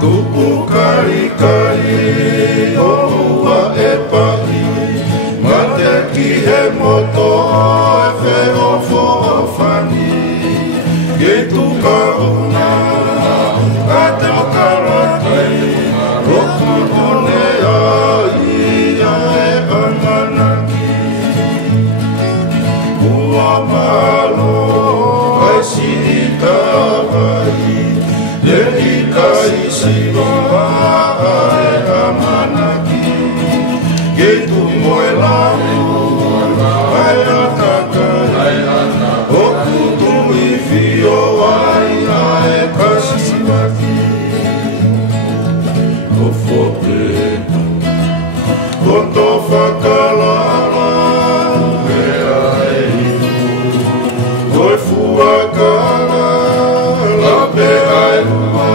Tupu kari o ua e pahi, ma te ki he moto e wheo whawhani. Ke tuka una, a te o karatai, roku tone a ia e anganaki. Ua malo, ai siri tawai, le ika isiwa e amanaki. Ke tu moe lau, ai atakai, o kutu i fio ai ai kasiwaki. O whopeta, o to whakalala, e ai iu, oi fuakala, la pe ai ua.